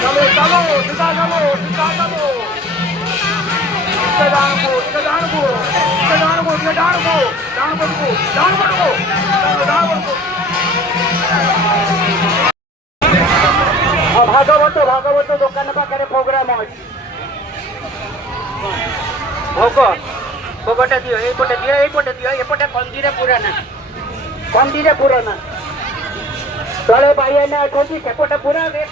चलो चलो सीधा चलो सीधा चलो डाणको डाणको डाणको डाणको डाणको डाणको डाणको भागवत भागवत दुकान पाखे प्रोग्राम अच्छी भोग भोगटा दियो एपटे दियो एपटे कंदीरे पुराना तले भाई ने अछी सेपटे पूरा रे